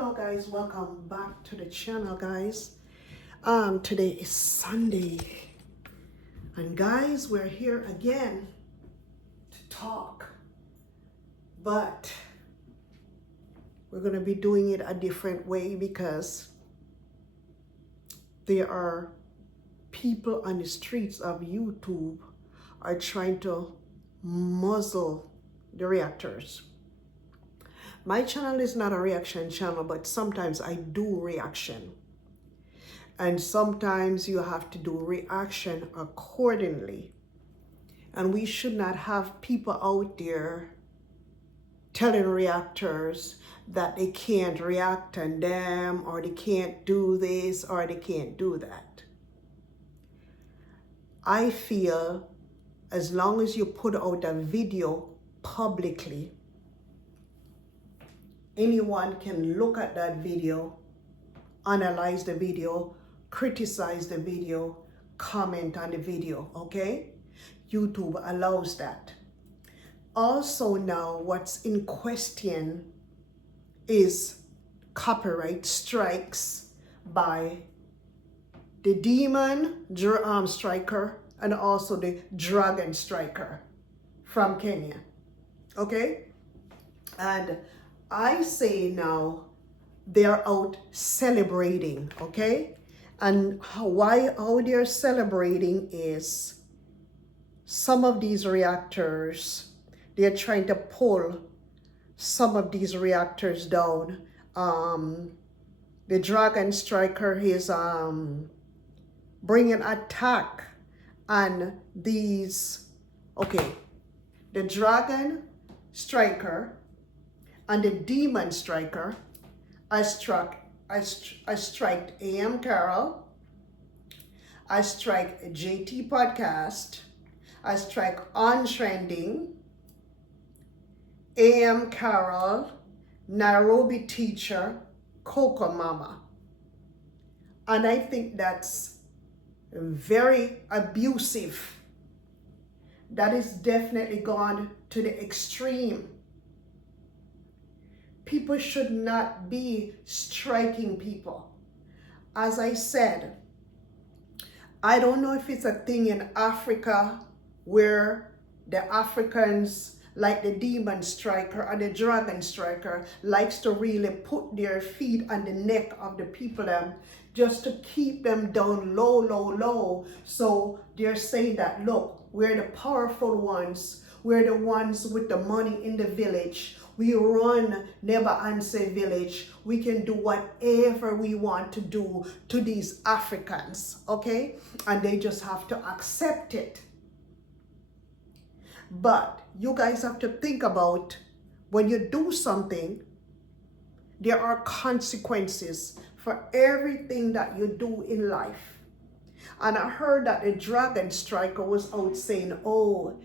Hello guys, welcome back to the channel guys. Today is Sunday and guys, we're here again to talk, but we're going to be doing it a different way because there are people on the streets of YouTube are trying to muzzle the reactors. My channel is not a reaction channel, but sometimes I do reaction. And sometimes you have to do reaction accordingly. And we should not have people out there telling reactors that they can't react on them, or they can't do this, or they can't do that. I feel as long as you put out a video publicly, anyone can look at that video, analyze the video, criticize the video, comment on the video, okay? YouTube allows that. Also now, what's in question is copyright strikes by the Demon Striker and also the Dragon Striker from Kenya, okay? And I say now they're out celebrating, okay? And how they're celebrating is some of these reactors, they're trying to pull some of these reactors down. The Dragon Striker is bringing attack on these, okay, the Dragon Striker and the Demon Striker. I strike AM Carol, I strike JT Podcast, I strike On Trending, AM Carol, Nairobi Teacher, Coco Mama. And I think that's very abusive. That is definitely gone to the extreme. People should not be striking people. As I said, I don't know if it's a thing in Africa where the Africans, like the Demon Striker or the Dragon Striker, likes to really put their feet on the neck of the people just to keep them down low. So they're saying that, look, we're the powerful ones. We're the ones with the money in the village. We run Never Answer village. We can do whatever we want to do to these Africans, okay? And they just have to accept it. But you guys have to think about when you do something, there are consequences for everything that you do in life. And I heard that the Dragon Striker was out saying, oh,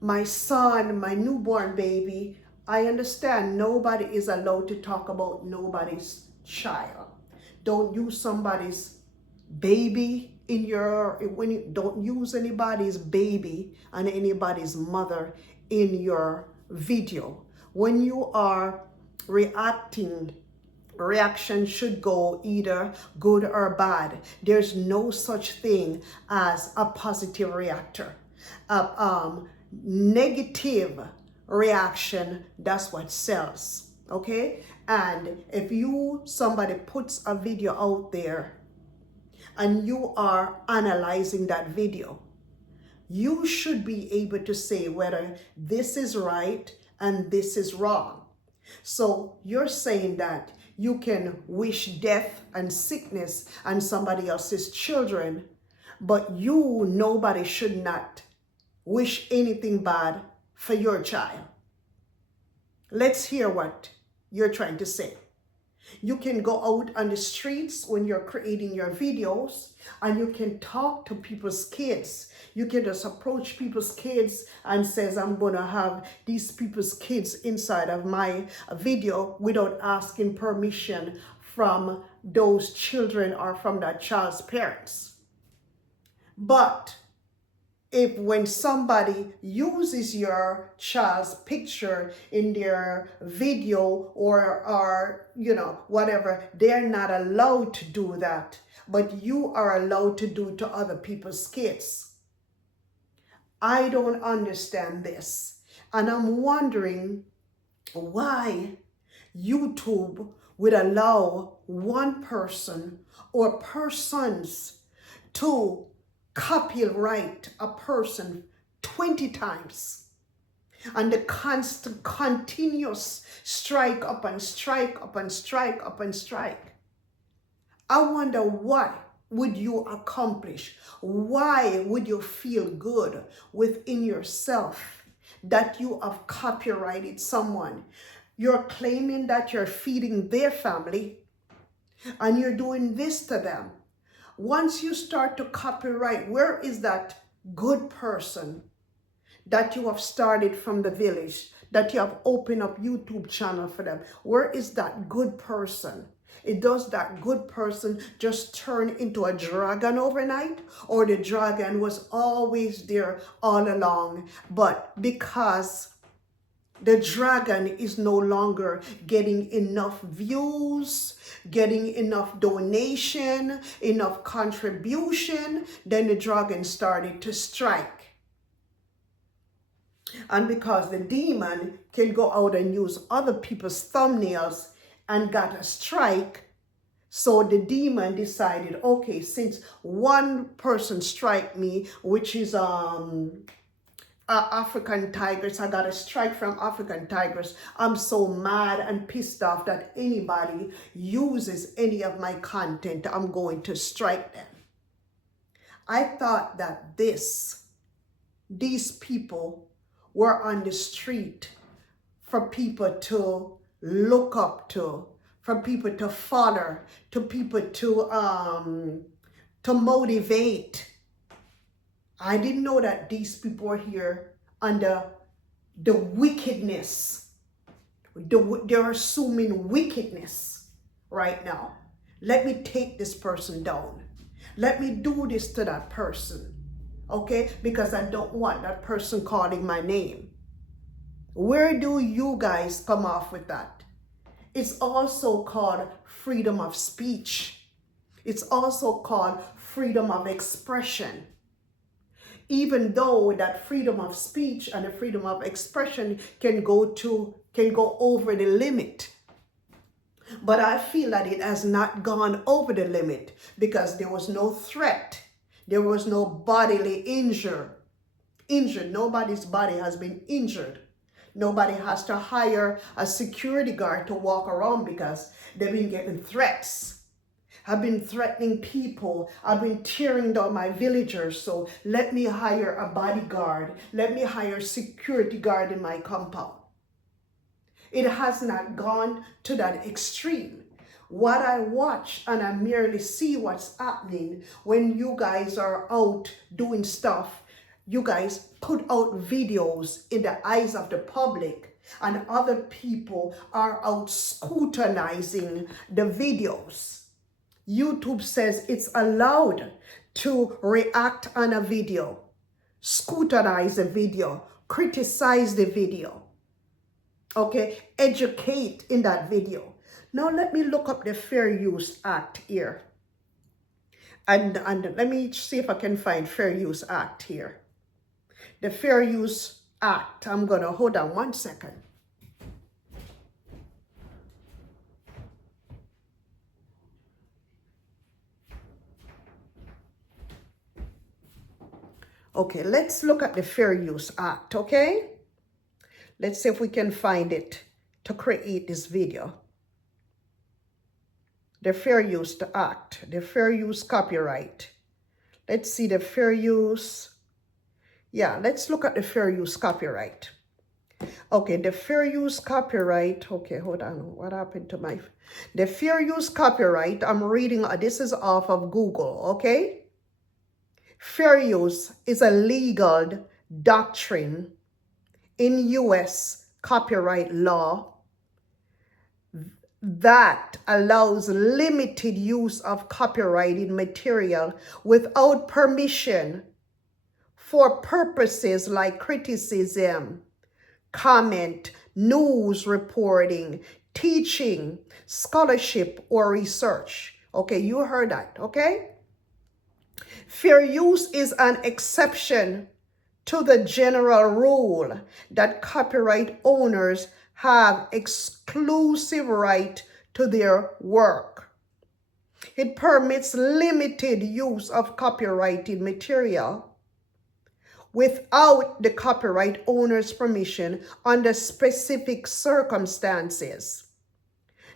my son, my newborn baby. I understand nobody is allowed to talk about nobody's child. Don't use somebody's baby don't use anybody's baby and anybody's mother in your video. When you are reacting, reaction should go either good or bad. There's no such thing as a positive reactor. Negative reaction, that's what sells, okay? And if somebody puts a video out there and you are analyzing that video, you should be able to say whether this is right and this is wrong. So you're saying that you can wish death and sickness on somebody else's children, but nobody should not wish anything bad for your child. Let's hear what you're trying to say. You can go out on the streets when you're creating your videos and you can talk to people's kids. You can just approach people's kids and says, I'm going to have these people's kids inside of my video without asking permission from those children or from that child's parents. But if when somebody uses your child's picture in their video or whatever, they're not allowed to do that, but you are allowed to do to other people's kids. I don't understand this, and I'm wondering why YouTube would allow one person or persons to copyright a person 20 times, and the constant continuous strike up and strike up and strike up and strike. I wonder what would you accomplish? Why would you feel good within yourself that you have copyrighted someone? You're claiming that you're feeding their family and you're doing this to them. Once you start to copyright, where is that good person that you have started from the village, that you have opened up YouTube channel for them? Where is that good person? Does that good person just turn into a dragon overnight? Or the dragon was always there all along, but because the dragon is no longer getting enough views, getting enough donation, enough contribution, then the dragon started to strike. And because the demon can go out and use other people's thumbnails and got a strike, so the demon decided, okay, since one person strike me, which is African tigers, I got a strike from African tigers. I'm so mad and pissed off that anybody uses any of my content, I'm going to strike them. I thought that these people were on the street for people to look up to, for people to follow, to people to motivate. I didn't know that these people were here under the wickedness. They're assuming wickedness right now. Let me take this person down. Let me do this to that person. Okay? Because I don't want that person calling my name. Where do you guys come off with that? It's also called freedom of speech. It's also called freedom of expression. Even though that freedom of speech and the freedom of expression can go over the limit. But I feel that it has not gone over the limit because there was no threat. There was no bodily injury. Nobody's body has been injured. Nobody has to hire a security guard to walk around because they've been getting threats. I've been threatening people. I've been tearing down my villagers. So let me hire a bodyguard. Let me hire a security guard in my compound. It has not gone to that extreme. What I watch and I merely see what's happening when you guys are out doing stuff. You guys put out videos in the eyes of the public and other people are out scrutinizing the videos. YouTube says it's allowed to react on a video, scrutinize a video, criticize the video, okay, educate in that video. Now let me look up the Fair Use Act here. And let me see if I can find Fair Use Act here. The Fair Use Act, I'm gonna, hold on one second. Okay, let's look at the Fair Use Act, okay? Let's see if we can find it to create this video. The Fair Use Act, the Fair Use Copyright. Let's see the Fair Use. Yeah, let's look at the Fair Use Copyright. Okay, the Fair Use Copyright. Okay, hold on. What happened to my... The Fair Use Copyright, I'm reading, this is off of Google, okay? Fair use is a legal doctrine in U.S. copyright law that allows limited use of copyrighted material without permission for purposes like criticism, comment, news reporting, teaching, scholarship, or research. Okay, you heard that, okay? Fair use is an exception to the general rule that copyright owners have exclusive right to their work. It permits limited use of copyrighted material without the copyright owner's permission under specific circumstances.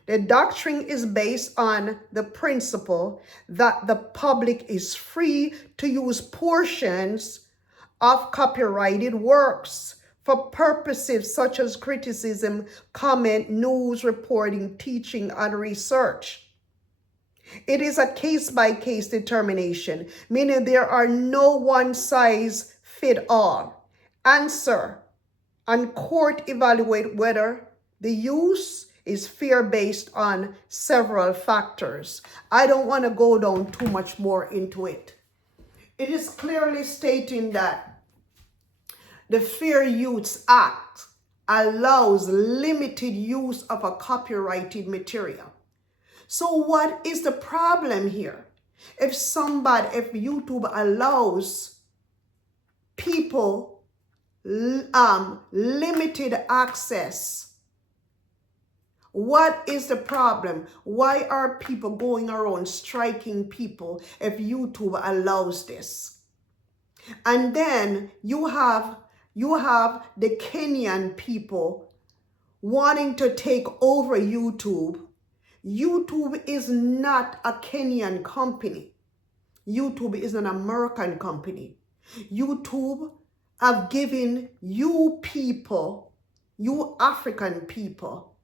The doctrine is based on the principle that the public is free to use portions of copyrighted works for purposes such as criticism, comment, news reporting, teaching, and research. It is a case-by-case determination, meaning there are no one-size-fits-all answer, and court evaluate whether the use is fair based on several factors. I don't want to go down too much more into it. It is clearly stating that the Fair Use Act allows limited use of a copyrighted material. So what is the problem here? If YouTube allows people limited access, what is the problem? Why are people going around striking people if YouTube allows this? And then you have the Kenyan people wanting to take over YouTube. YouTube is not a Kenyan company. YouTube is an American company. YouTube have given you people, you African people,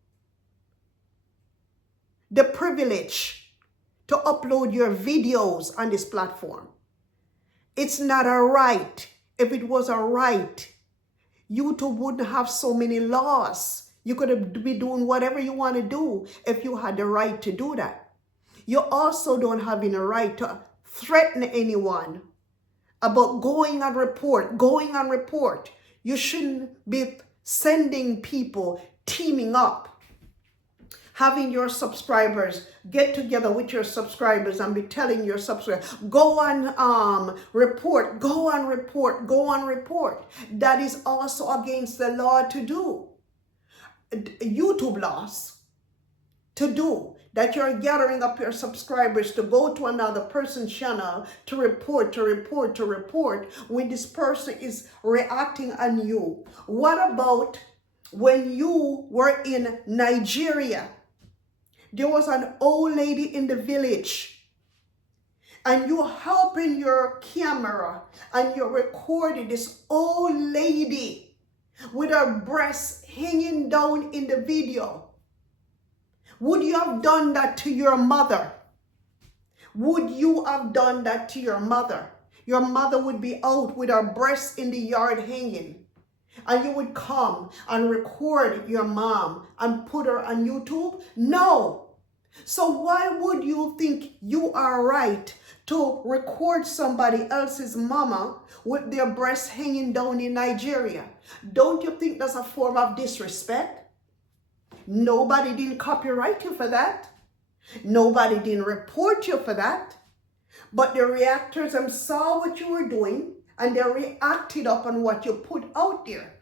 the privilege to upload your videos on this platform. It's not a right. If it was a right, YouTube wouldn't have so many laws. You could be doing whatever you want to do if you had the right to do that. You also don't have any right to threaten anyone about going on report. You shouldn't be sending people, teaming up, having your subscribers get together with your subscribers and be telling your subscribers, go on report. That is also against the law to do. YouTube laws to do that. You're gathering up your subscribers to go to another person's channel to report when this person is reacting on you. What about when you were in Nigeria? There was an old lady in the village, and you're helping your camera and you're recording this old lady with her breasts hanging down in the video. Would you have done that to your mother? Would you have done that to your mother? Your mother would be out with her breasts in the yard hanging, and you would come and record your mom and put her on YouTube? No. So why would you think you are right to record somebody else's mama with their breasts hanging down in Nigeria? Don't you think that's a form of disrespect? Nobody didn't copyright you for that. Nobody didn't report you for that. But the reactors saw what you were doing, and they reacted upon what you put out there.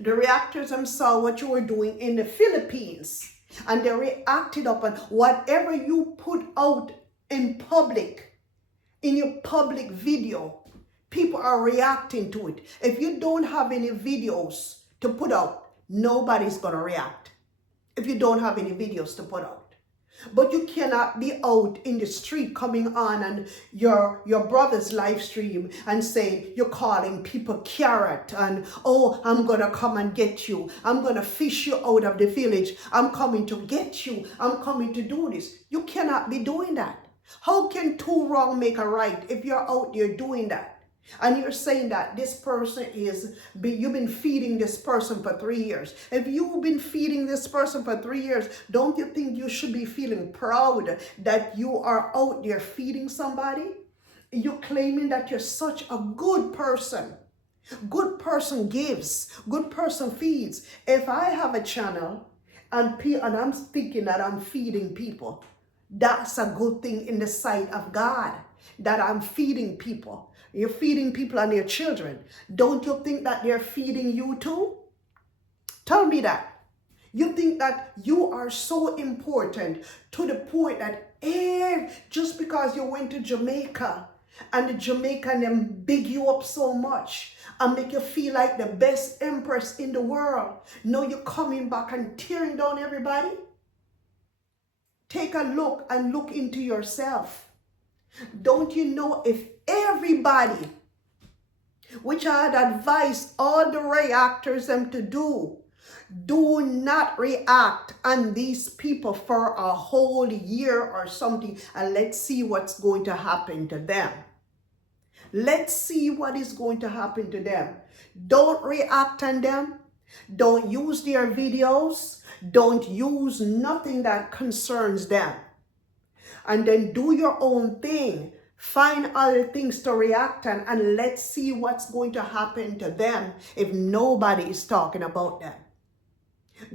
The reactors saw what you were doing in the Philippines, and they reacted upon whatever you put out in public, in your public video. People are reacting to it. If you don't have any videos to put out, nobody's going to react. If you don't have any videos to put out. But you cannot be out in the street coming on and your brother's live stream and saying you're calling people carrot and, oh, I'm going to come and get you. I'm going to fish you out of the village. I'm coming to get you. I'm coming to do this. You cannot be doing that. How can two wrong make a right if you're out there doing that? And you're saying that this person you've been feeding this person for 3 years. If you've been feeding this person for 3 years, don't you think you should be feeling proud that you are out there feeding somebody? you're claiming that you're such a good person. Good person gives, good person feeds. If I have a channel and I'm thinking that I'm feeding people, that's a good thing in the sight of God, that I'm feeding people. You're feeding people and their children. Don't you think that they're feeding you too? Tell me that. You think that you are so important to the point that just because you went to Jamaica and the Jamaican them big you up so much and make you feel like the best empress in the world, now you're coming back and tearing down everybody? Take a look and look into yourself. Don't you know if everybody, which I had advised all the reactors them to do not react on these people for a whole year or something, and let's see what's going to happen to them. Let's see what is going to happen to them. Don't react on them. Don't use their videos. Don't use nothing that concerns them. And then do your own thing. Find other things to react on, and let's see what's going to happen to them if nobody is talking about them.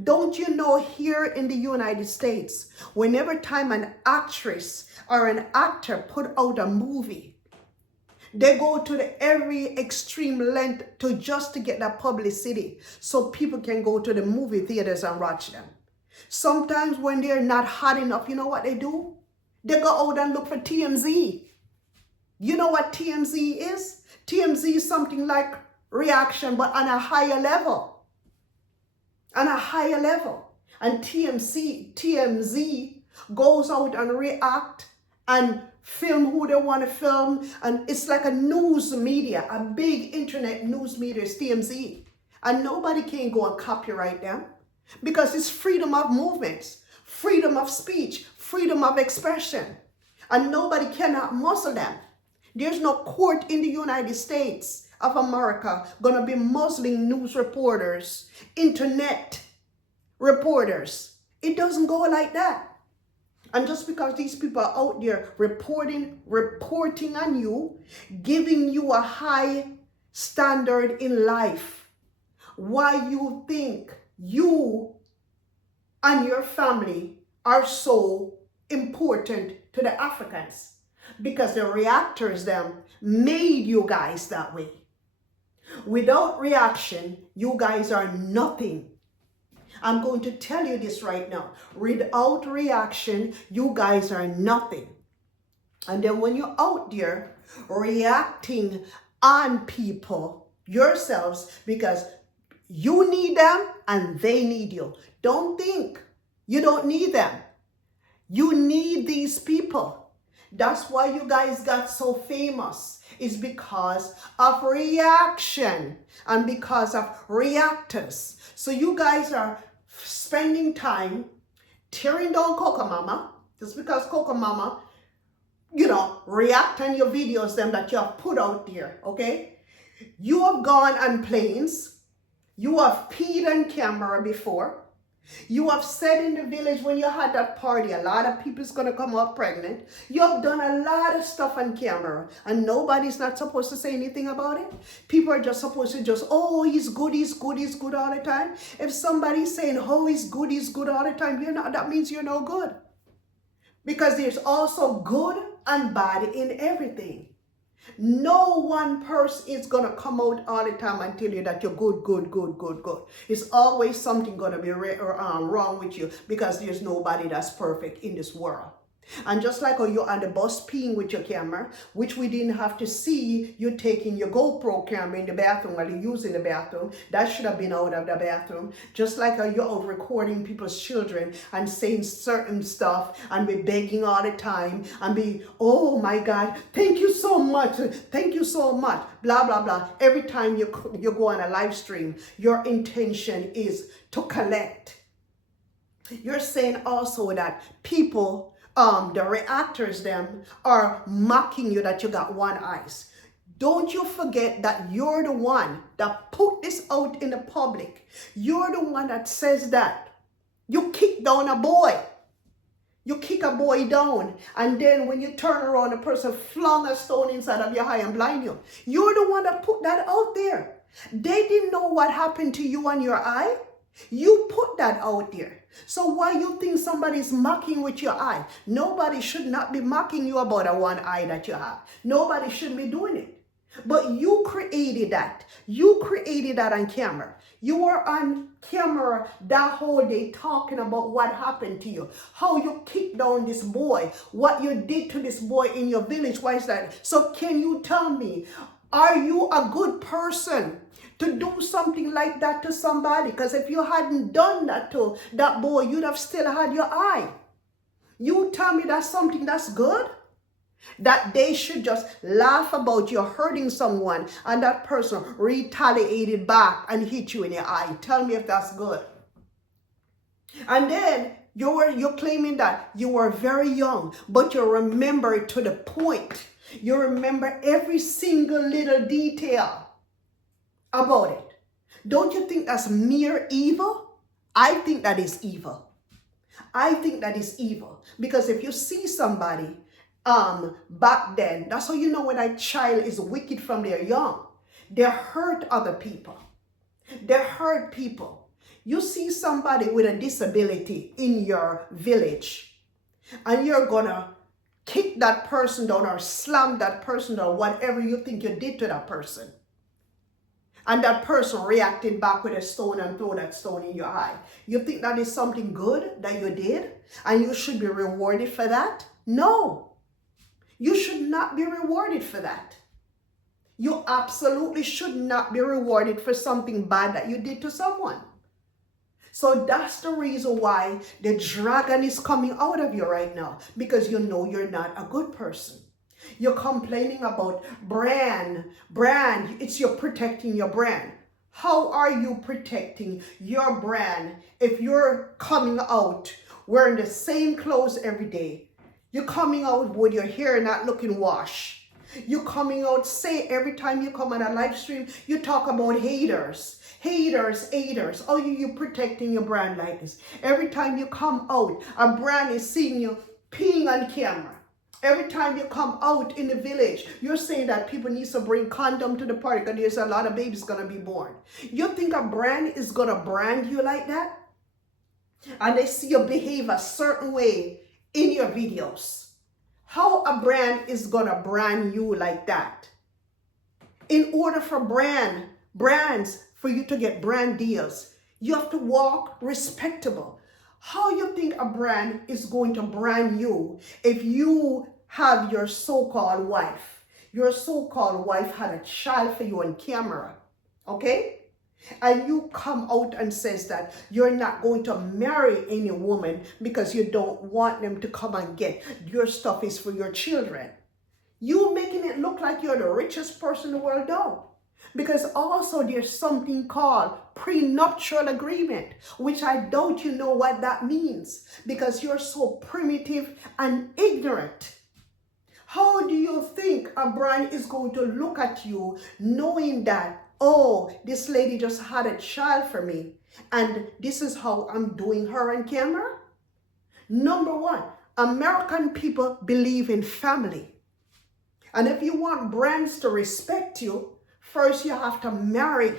Don't you know, here in the United States, whenever time an actress or an actor put out a movie, they go to the every extreme length to just to get that publicity so people can go to the movie theaters and watch them. Sometimes when they're not hot enough, you know what they do? They go out and look for TMZ. You know what TMZ is? TMZ is something like reaction, but on a higher level. On a higher level. And TMZ goes out and react and film who they want to film. And it's like a news media, a big internet news media is TMZ. And nobody can go and copyright them because it's freedom of movement, freedom of speech, freedom of expression. And nobody cannot muzzle them. There's no court in the United States of America gonna be muzzling news reporters, internet reporters. It doesn't go like that. And just because these people are out there reporting on you, giving you a high standard in life, why you think you and your family are so important to the Africans? Because the reactors them made you guys that way. Without reaction, you guys are nothing. I'm going to tell you this right now. Without reaction, you guys are nothing. And then when you're out there reacting on people yourselves because you need them and they need you. Don't think you don't need them. You need these people. That's why you guys got so famous. It's because of reaction and because of reactors. So you guys are spending time tearing down Coco Mama just because Coco Mama, react on your videos them that you have put out there, okay? You have gone on planes. You have peed on camera before. You have said in the village when you had that party, a lot of people's going to come out pregnant. You have done a lot of stuff on camera and nobody's not supposed to say anything about it. People are just supposed to oh, he's good all the time. If somebody's saying, oh, he's good all the time, that means you're no good. Because there's also good and bad in everything. No one person is going to come out all the time and tell you that you're good. It's always something going to be wrong with you because there's nobody that's perfect in this world. And just like you're on the bus peeing with your camera, which we didn't have to see you taking your GoPro camera in the bathroom while you're using the bathroom, that should have been out of the bathroom. Just like you're out recording people's children and saying certain stuff and be begging all the time and be, oh my God, thank you so much, blah, blah, blah. Every time you go on a live stream, your intention is to collect. You're saying also that people, the reactors them are mocking you that you got one eyes. Don't you forget that you're the one that put this out in the public. You're the one that says that. You kicked down a boy. You kick a boy down, and then when you turn around, the person flung a stone inside of your eye and blind you. You're the one that put that out there. They didn't know what happened to you on your eye. You put that out there. So why you think somebody's mocking with your eye? Nobody should not be mocking you about a one eye that you have. Nobody should be doing it. But you created that. You created that on camera. You were on camera that whole day talking about what happened to you, how you kicked down this boy, what you did to this boy in your village. Why is that? So can you tell me, are you a good person to do something like that to somebody? Because if you hadn't done that to that boy, you'd have still had your eye. You tell me that's something that's good? That they should just laugh about you hurting someone and that person retaliated back and hit you in your eye. Tell me if that's good. And then you're claiming that you were very young, but you remember it to the point. You remember every single little detail about it. Don't you think that's mere evil? I think that is evil. I think that is evil. Because if you see somebody back then, that's how you know when a child is wicked from their young. They hurt other people. They hurt people. You see somebody with a disability in your village, and you're gonna kick that person down or slam that person down, whatever you think you did to that person. And that person reacted back with a stone and threw that stone in your eye. You think that is something good that you did? And you should be rewarded for that? No. You should not be rewarded for that. You absolutely should not be rewarded for something bad that you did to someone. So that's the reason why the dragon is coming out of you right now. Because you know you're not a good person. You're complaining about brand. It's you're protecting your brand. How are you protecting your brand if you're coming out wearing the same clothes every day? You're coming out with your hair not looking washed. You're coming out, say every time you come on a live stream, you talk about haters. Haters. Oh, you protecting your brand like this. Every time you come out, a brand is seeing you peeing on camera. Every time you come out in the village, you're saying that people need to bring condom to the party because there's a lot of babies going to be born. You think a brand is going to brand you like that? And they see you behave a certain way in your videos. How a brand is going to brand you like that? In order for brands, for you to get brand deals, you have to walk respectable. How you think a brand is going to brand you if you have your so-called wife? Your so-called wife had a child for you on camera, okay? And you come out and says that you're not going to marry any woman because you don't want them to come and get your stuff is for your children. You making it look like you're the richest person in the world, though. Because also there's something called prenuptial agreement, which I doubt you know what that means because you're so primitive and ignorant. How do you think a brand is going to look at you knowing that, oh, this lady just had a child for me and this is how I'm doing her on camera? Number one, American people believe in family. And if you want brands to respect you, first you have to marry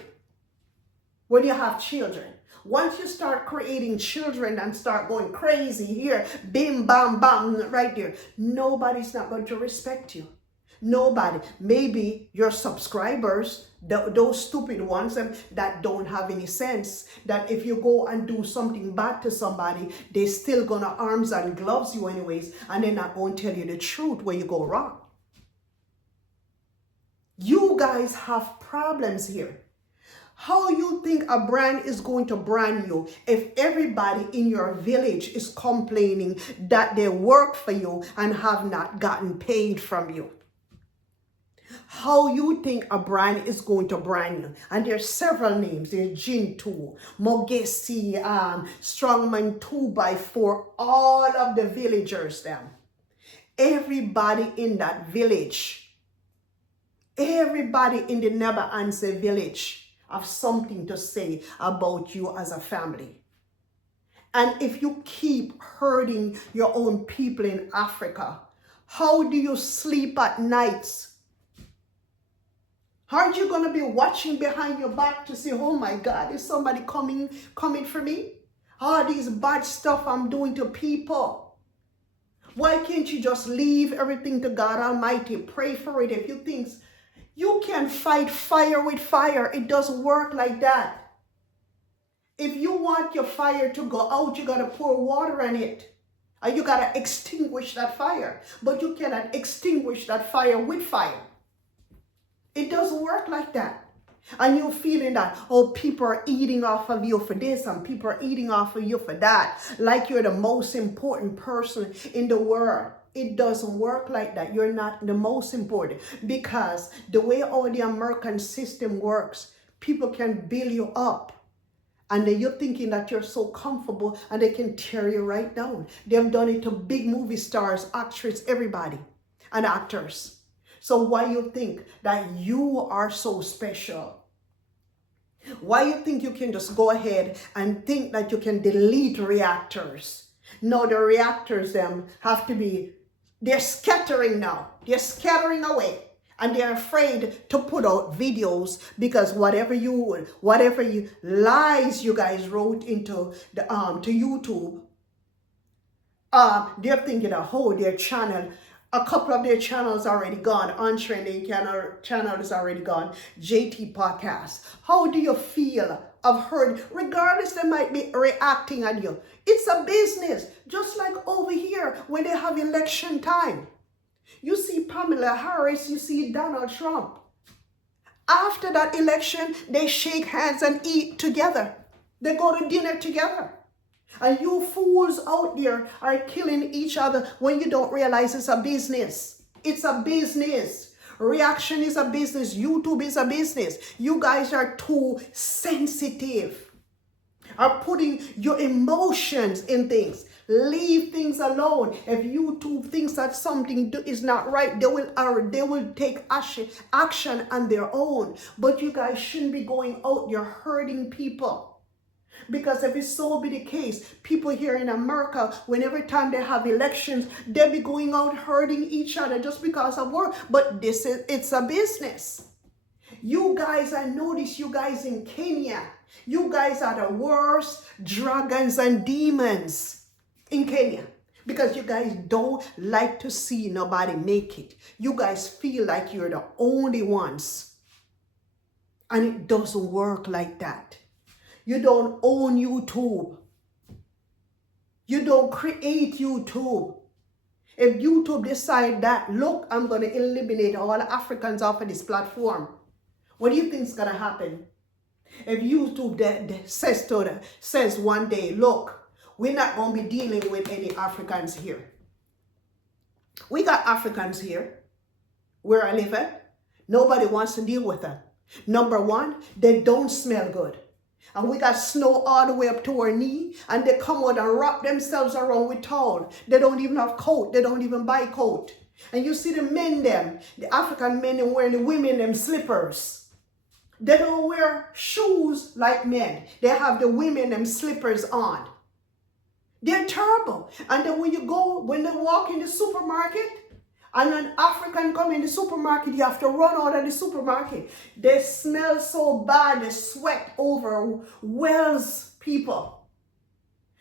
when you have children. Once you start creating children and start going crazy here, bim, bam, bam, right there, nobody's not going to respect you. Nobody. Maybe your subscribers, those stupid ones that don't have any sense, that if you go and do something bad to somebody, they're still going to arms and gloves you anyways, and they're not going to tell you the truth where you go wrong. You guys have problems here. How you think a brand is going to brand you if everybody in your village is complaining that they work for you and have not gotten paid from you? How you think a brand is going to brand you? And there's several names. There's Gin2, Mogesi, Strongman 2x4, all of the villagers them. Everybody in that village, everybody in the Nebaanse village have something to say about you as a family. And if you keep hurting your own people in Africa, how do you sleep at nights? Aren't you going to be watching behind your back to see, oh my God, is somebody coming for me? All these bad stuff I'm doing to people. Why can't you just leave everything to God Almighty? Pray for it. If you think you can fight fire with fire, it doesn't work like that. If you want your fire to go out, you got to pour water on it. And you got to extinguish that fire. But you cannot extinguish that fire with fire. It doesn't work like that. And you're feeling that, oh, people are eating off of you for this and people are eating off of you for that. Like you're the most important person in the world. It doesn't work like that. You're not the most important. Because the way all the American system works, people can build you up. And then you're thinking that you're so comfortable and they can tear you right down. They've done it to big movie stars, actors, everybody, and actors. So why you think that you are so special? Why you think you can just go ahead and think that you can delete reactors? No, the reactors them have to be, they're scattering now. They're scattering away. And they're afraid to put out videos because whatever lies you guys wrote into the to YouTube, they're thinking that their channel, a couple of their channels already gone. Untrending channel is already gone. JT Podcast. How do you feel of heard? Regardless, they might be reacting on you. It's a business, just like over here when they have election time. You see Pamela Harris, you see Donald Trump. After that election, they shake hands and eat together. They go to dinner together. And you fools out there are killing each other when you don't realize it's a business. It's a business. Reaction is a business. YouTube is a business. You guys are too sensitive. Are putting your emotions in things. Leave things alone. If YouTube thinks that something is not right, they will take action on their own. But you guys shouldn't be going out there hurting people. Because if it's so be the case, people here in America, whenever time they have elections, they'll be going out hurting each other just because of work. But it's a business. You guys, I notice you guys in Kenya, you guys are the worst dragons and demons in Kenya, because you guys don't like to see nobody make it. You guys feel like you're the only ones. And it doesn't work like that. You don't own YouTube. You don't create YouTube. If YouTube decide that, look, I'm going to eliminate all Africans off of this platform, what do you think is going to happen? If YouTube says one day, look, we're not going to be dealing with any Africans here. We got Africans here where I live at. Nobody wants to deal with them. Number one, they don't smell good. And we got snow all the way up to our knee. And they come out and wrap themselves around with towel. They don't even have coat. They don't even buy coat. And you see the men them, the African men, them wearing the women them slippers. They don't wear shoes like men. They have the women them slippers on. They're terrible. And then when they walk in the supermarket, and an African come in the supermarket, you have to run out of the supermarket. They smell so bad, they sweat over wells people.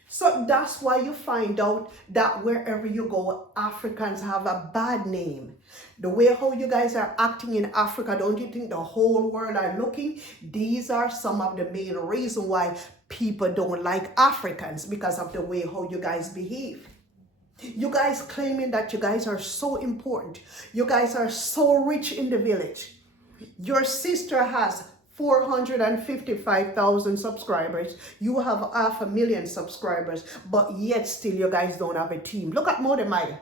So that's why you find out that wherever you go, Africans have a bad name. The way how you guys are acting in Africa, don't you think the whole world are looking? These are some of the main reasons why people don't like Africans, because of the way how you guys behave. You guys claiming that you guys are so important. You guys are so rich in the village. Your sister has 455,000 subscribers. You have 500,000 subscribers, but yet still you guys don't have a team. Look at Modemaya.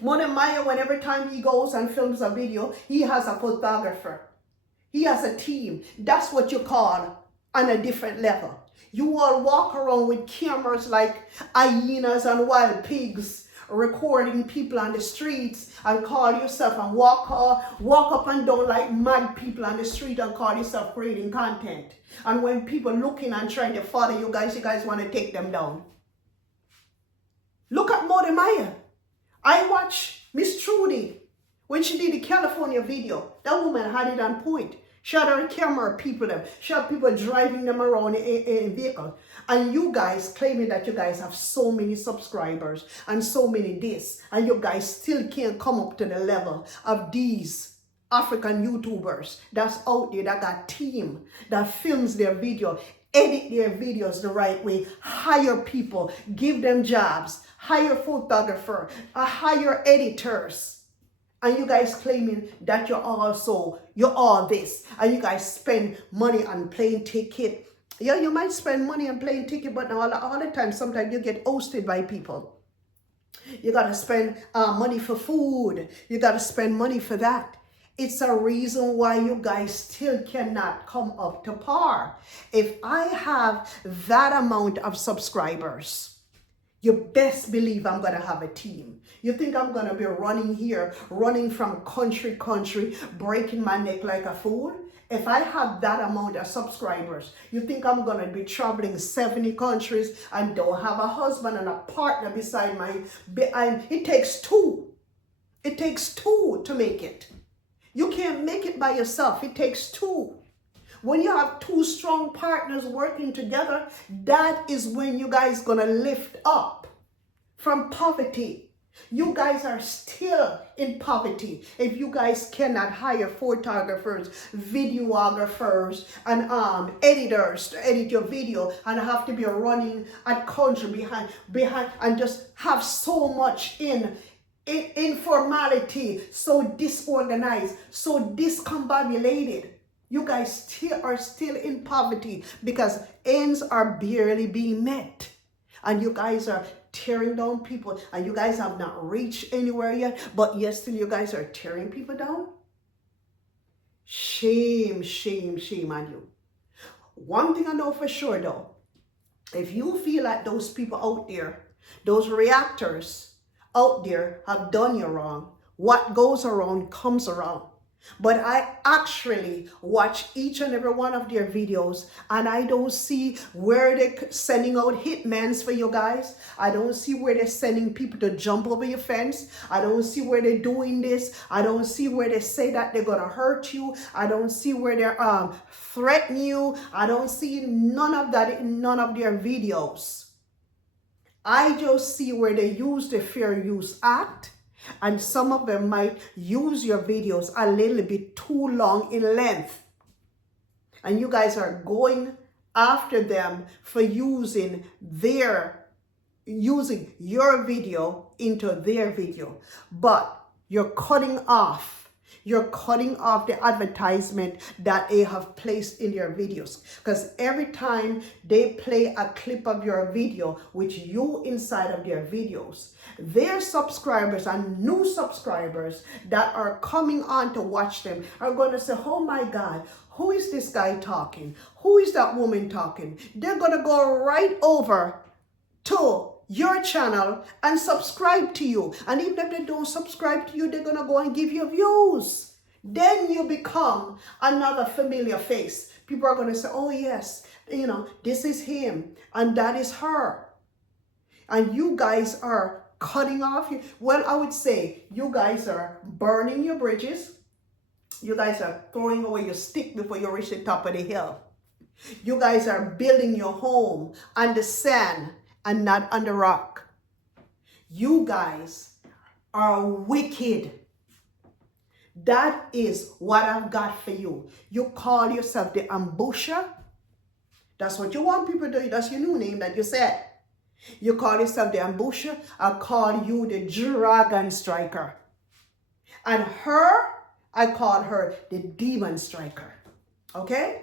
Modemaya, whenever time he goes and films a video, he has a photographer. He has a team. That's what you call on a different level. You all walk around with cameras like hyenas and wild pigs, recording people on the streets and call yourself and walk up and down like mad people on the street and call yourself creating content. And when people looking and trying to follow you guys want to take them down. Look at Modi Maya. I watched Miss Trudy when she did the California video. That woman had it on point. She had her camera people them. She had people driving them around in vehicles. And you guys claiming that you guys have so many subscribers and so many this. And you guys still can't come up to the level of these African YouTubers that's out there that got team that films their video, edit their videos the right way, hire people, give them jobs, hire photographer, hire editors. And you guys claiming that you're all this. And you guys spend money on plane ticket. Yeah, you might spend money on plane ticket, but all the time, sometimes you get hosted by people. You got to spend money for food. You got to spend money for that. It's a reason why you guys still cannot come up to par. If I have that amount of subscribers, you best believe I'm going to have a team. You think I'm going to be running here, running from country, breaking my neck like a fool? If I have that amount of subscribers, you think I'm going to be traveling 70 countries and don't have a husband and a partner beside it takes two. It takes two to make it. You can't make it by yourself. It takes two. When you have two strong partners working together, that is when you guys gonna lift up from poverty. You guys are still in poverty if you guys cannot hire photographers, videographers, and editors to edit your video, and have to be running a country behind and just have so much informality, so disorganized, so discombobulated. You guys are still in poverty because ends are barely being met. And you guys are tearing down people, and you guys have not reached anywhere yet, but yet still you guys are tearing people down. Shame, shame, shame on you. One thing I know for sure though, if you feel like those people out there, those reactors out there have done you wrong, what goes around comes around. But I actually watch each and every one of their videos, and I don't see where they're sending out hitmans for you guys. I don't see where they're sending people to jump over your fence. I don't see where they're doing this. I don't see where they say that they're gonna hurt you. I don't see where they're threatening you. I don't see none of that in none of their videos. I just see where they use the Fair Use Act. And some of them might use your videos a little bit too long in length. And you guys are going after them for using your video into their video. But you're cutting off the advertisement that they have placed in their videos. Because every time they play a clip of your video with you inside of their videos, their subscribers and new subscribers that are coming on to watch them are going to say, oh my God, who is this guy talking? Who is that woman talking? They're going to go right over to your channel and subscribe to you. And even if they don't subscribe to you, they're going to go and give you views. Then you become another familiar face. People are going to say, oh yes, this is him and that is her. And you guys are cutting off. Well, I would say you guys are burning your bridges. You guys are throwing away your stick before you reach the top of the hill. You guys are building your home on the sand and not on the rock. You guys are wicked. That is what I've got for you. You call yourself the ambusher. That's what you want people to do. That's your new name that you said. You call yourself the ambusher. I call you the dragon striker. And her, I call her the demon striker. Okay?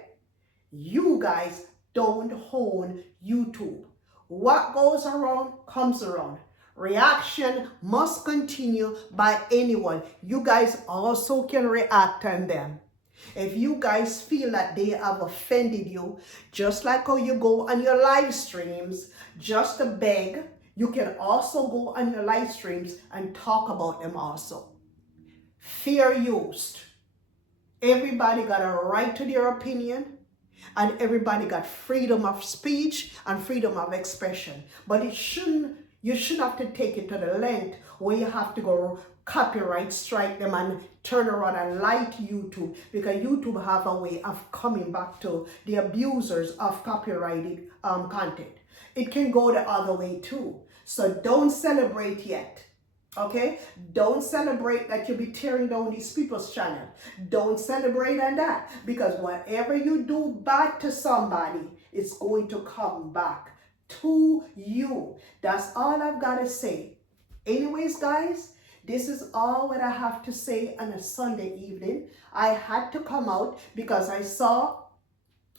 You guys don't own YouTube. What goes around comes around. Reaction must continue by anyone. You guys also can react on them. If you guys feel that they have offended you, just like how you go on your live streams just to beg, You can also go on your live streams and talk about them also. Fair used. Everybody got a right to their opinion, and everybody got freedom of speech and freedom of expression. But you shouldn't have to take it to the length where you have to go copyright strike them and turn around and lie to YouTube, because YouTube have a way of coming back to the abusers of copyrighted content. It can go the other way too. So don't celebrate yet. Okay, don't celebrate that you'll be tearing down these people's channel. Don't celebrate on that, because whatever you do bad to somebody, it's going to come back to you. That's all I've got to say. Anyways, guys, this is all what I have to say on a Sunday evening. I had to come out because I saw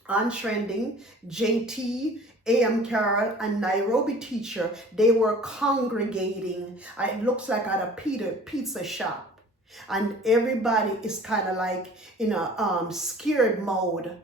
on trending JT, AM Carol, and Nairobi Teacher, they were congregating. It looks like at a pizza shop, and everybody is kind of like in a scared mode,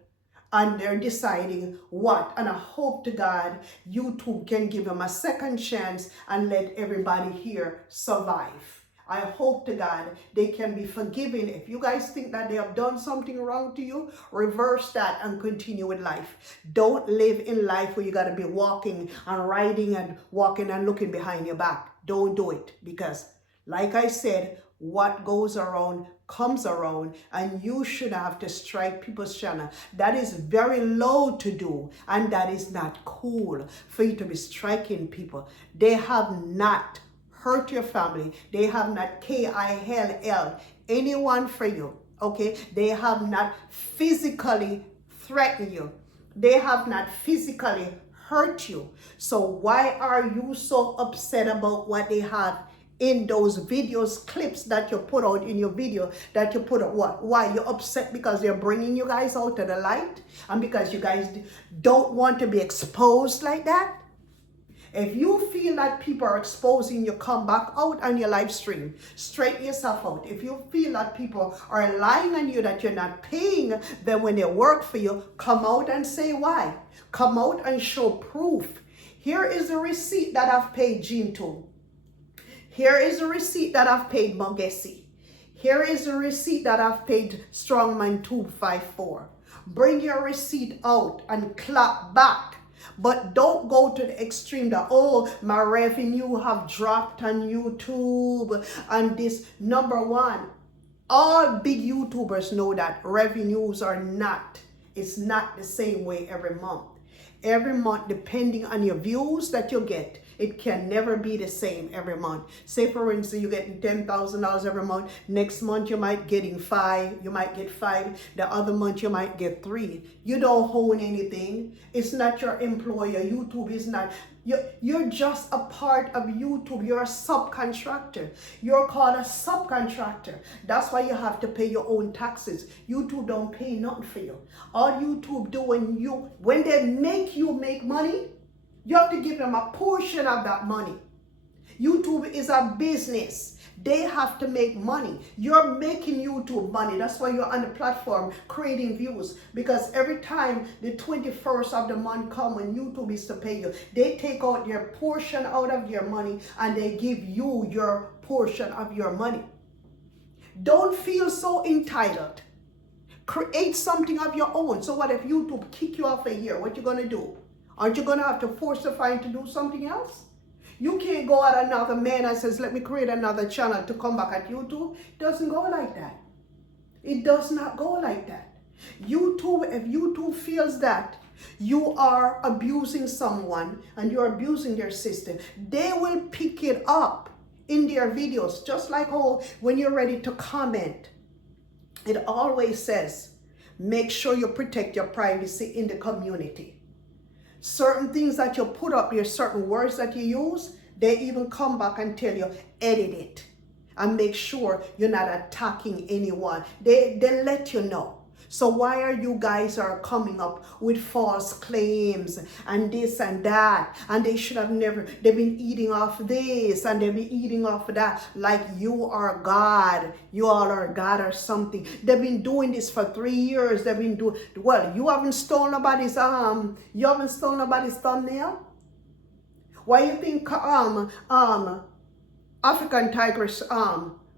and they're deciding what. And I hope to God YouTube can give them a second chance and let everybody here survive. I hope to God they can be forgiven. If you guys think that they have done something wrong to you, reverse that and continue with life. Don't live in life where you got to be walking and riding and walking and looking behind your back. Don't do it, because like I said, what goes around comes around, and you should have to strike people's channel. That is very low to do, and that is not cool for you to be striking people. They have not hurt your family. They have not KILL anyone for you. Okay, they have not physically threatened you. They have not physically hurt you. So why are you so upset about what they have in those videos, clips that you put out in your video, that you put out? Why you're upset? Because they're bringing you guys out to the light, and because you guys don't want to be exposed like that? If you feel like people are exposing you, come back out on your live stream. Straighten yourself out. If you feel like people are lying on you, that you're not paying them when they work for you, come out and say why. Come out and show proof. Here is the receipt that I've paid Gene to. Here is the receipt that I've paid Mogesi. Here is the receipt that I've paid Strongman 254. Bring your receipt out and clap back. But don't go to the extreme that, oh, my revenue have dropped on YouTube and this. Number one, all big YouTubers know that revenues are not, it's not the same way every month. Every month, depending on your views that you get, it can never be the same every month. Say for instance, you get $10,000 every month. Next month you might getting 5. You might get 5. The other month you might get 3. You don't own anything. It's not your employer. YouTube is not. You're just a part of YouTube. You're a subcontractor. You're called a subcontractor. That's why you have to pay your own taxes. YouTube don't pay nothing for you. All YouTube do when they make you make money, you have to give them a portion of that money. YouTube is a business. They have to make money. You're making YouTube money. That's why you're on the platform creating views. Because every time the 21st of the month comes when YouTube is to pay you, they take out their portion out of your money and they give you your portion of your money. Don't feel so entitled. Create something of your own. So what if YouTube kick you off a year? What you going to do? Aren't you going to have to force the fine to do something else? You can't go at another man and says, let me create another channel to come back at YouTube. It doesn't go like that. It does not go like that. YouTube, if YouTube feels that you are abusing someone and you're abusing their system, they will pick it up in their videos. Just like when you're ready to comment, it always says, make sure you protect your privacy in the community. Certain things that you put up there, certain words that you use, they even come back and tell you, edit it and make sure you're not attacking anyone. They let you know. So why are you guys coming up with false claims and this and that? And they should have never, they've been eating off this and they've been eating off that. Like you are God. You all are God or something. They've been doing this for 3 years. They've been doing, well, you haven't stolen nobody's thumbnail. Why you think African Tigress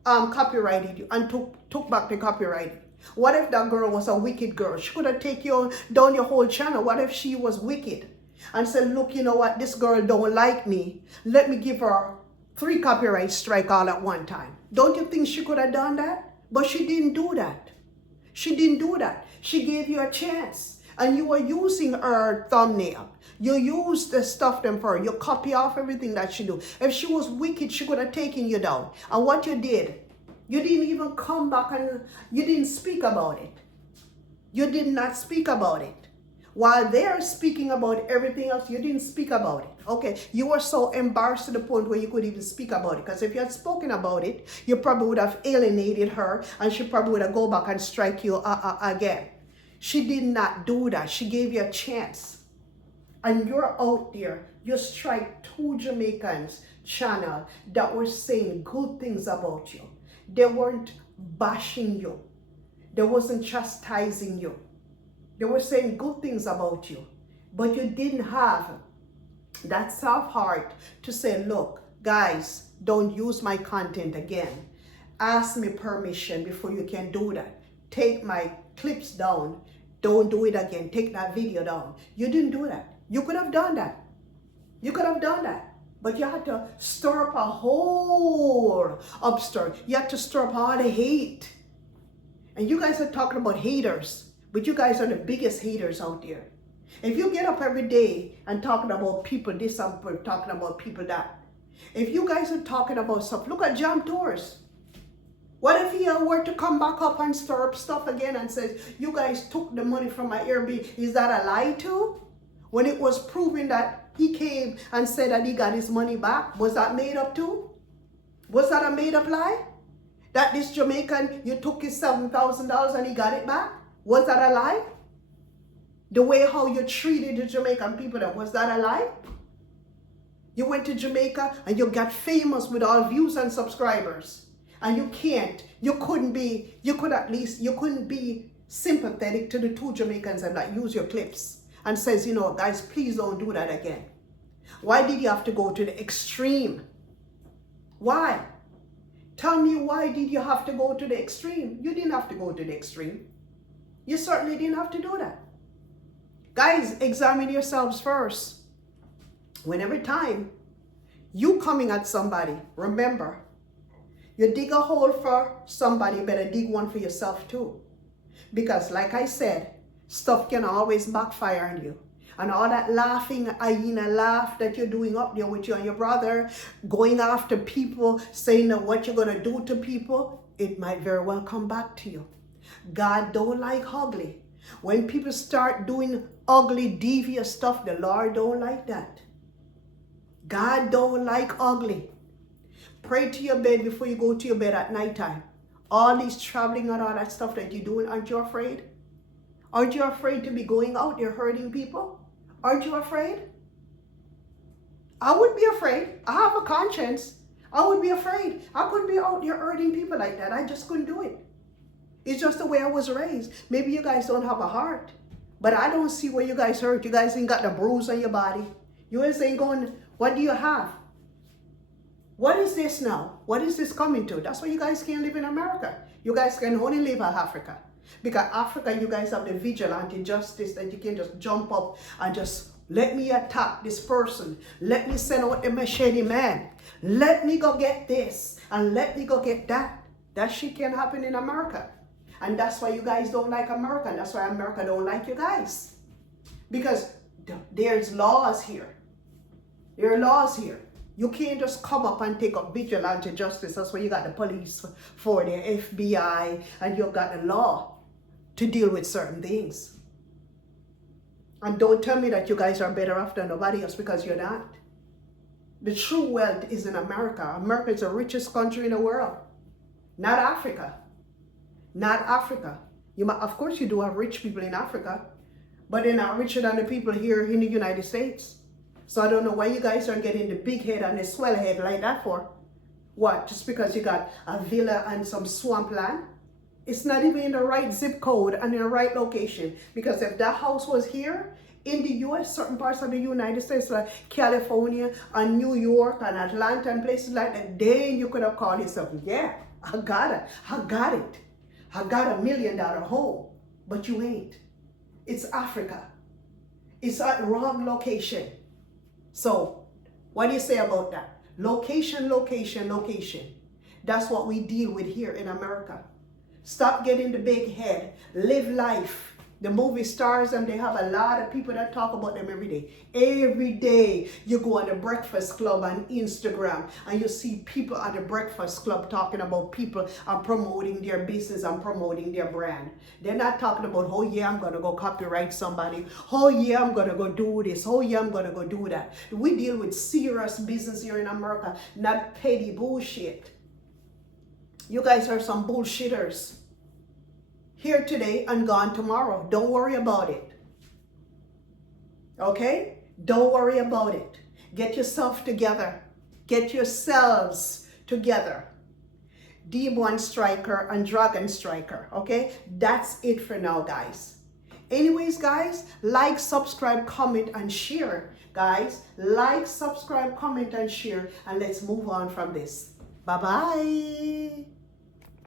copyrighted you and took back the copyright? What if that girl was a wicked girl? She could have taken down your whole channel. What if she was wicked and said, look, you know what, this girl don't like me. Let me give her 3 copyright strike all at one time. Don't you think she could have done that? But she didn't do that. She didn't do that. She gave you a chance. And you were using her thumbnail. You used the stuff them for her. You copy off everything that she do. If she was wicked, she could have taken you down. And what you did, you didn't even come back and you didn't speak about it. You did not speak about it. While they're speaking about everything else, you didn't speak about it. Okay, you were so embarrassed to the point where you could even speak about it. Because if you had spoken about it, you probably would have alienated her and she probably would have go back and strike you again. She did not do that. She gave you a chance. And you're out there, you strike 2 Jamaicans channel that were saying good things about you. They weren't bashing you. They wasn't chastising you. They were saying good things about you. But you didn't have that soft heart to say, look, guys, don't use my content again. Ask me permission before you can do that. Take my clips down. Don't do it again. Take that video down. You didn't do that. You could have done that. You could have done that. But you had to stir up a whole upstart. You had to stir up all the hate. And you guys are talking about haters. But you guys are the biggest haters out there. If you get up every day and talking about people this and talking about people that. If you guys are talking about stuff, look at Jam Tours. What if he were to come back up and stir up stuff again and says, you guys took the money from my Airbnb? Is that a lie too? When it was proven that he came and said that he got his money back, was that made up too? Was that a made up lie? That this Jamaican, you took his $7,000 and he got it back? Was that a lie? The way how you treated the Jamaican people, was that a lie? You went to Jamaica and you got famous with all views and subscribers. And you couldn't be sympathetic to the 2 Jamaicans and like use your clips and says, you know, guys, please don't do that again. Why did you have to go to the extreme? Why? Tell me, why did you have to go to the extreme? You didn't have to go to the extreme. You certainly didn't have to do that. Guys, examine yourselves first. When every time you coming at somebody, remember, you dig a hole for somebody, you better dig one for yourself too. Because like I said, stuff can always backfire on you. And all that laughing, hyena laugh that you're doing up there with you and your brother, going after people, saying that what you're going to do to people, it might very well come back to you. God don't like ugly. When people start doing ugly, devious stuff, the Lord don't like that. God don't like ugly. Pray to your bed before you go to your bed at nighttime. All these traveling and all that stuff that you're doing, aren't you afraid? Aren't you afraid to be going out there hurting people? Aren't you afraid? I would be afraid. I have a conscience. I would be afraid. I couldn't be out there hurting people like that. I just couldn't do it. It's just the way I was raised. Maybe you guys don't have a heart. But I don't see where you guys hurt. You guys ain't got the bruise on your body. You guys ain't going, what do you have? What is this now? What is this coming to? That's why you guys can't live in America. You guys can only live in Africa. Because Africa, you guys have the vigilante justice that you can just jump up and just let me attack this person. Let me send out a machete man. Let me go get this and let me go get that. That shit can't happen in America. And that's why you guys don't like America. And that's why America don't like you guys. Because there's laws here. There are laws here. You can't just come up and take up vigilante justice. That's why you got the police for the FBI and you've got the law to deal with certain things. And don't tell me that you guys are better off than nobody else, because you're not. The true wealth is in America. America is the richest country in the world. Not Africa. Not Africa. Of course you do have rich people in Africa, but they're not richer than the people here in the United States. So I don't know why you guys are getting the big head and the swell head like that for. What? Just because you got a villa and some swampland? It's not even in the right zip code and in the right location. Because if that house was here In the US, certain parts of the United States, like California and New York and Atlanta and places like that, then you could have called yourself, yeah, I got it. I got it. I got $1 million home. But you ain't. It's Africa. It's at the wrong location. So, what do you say about that? Location, location, location. That's what we deal with here in America. Stop getting the big head. Live life. The movie stars, and they have a lot of people that talk about them every day. Every day you go on the Breakfast Club on Instagram and you see people at the Breakfast Club talking about people and promoting their business and promoting their brand. They're not talking about, oh yeah, I'm going to go copyright somebody. Oh yeah, I'm going to go do this. Oh yeah, I'm going to go do that. We deal with serious business here in America, not petty bullshit. You guys are some bullshitters. Here today and gone tomorrow. Don't worry about it. Okay? Don't worry about it. Get yourself together. Get yourselves together. Demon Striker and Dragon Striker. Okay? That's it for now, guys. Anyways, guys, like, subscribe, comment, and share. Guys, like, subscribe, comment, and share. And let's move on from this. Bye-bye.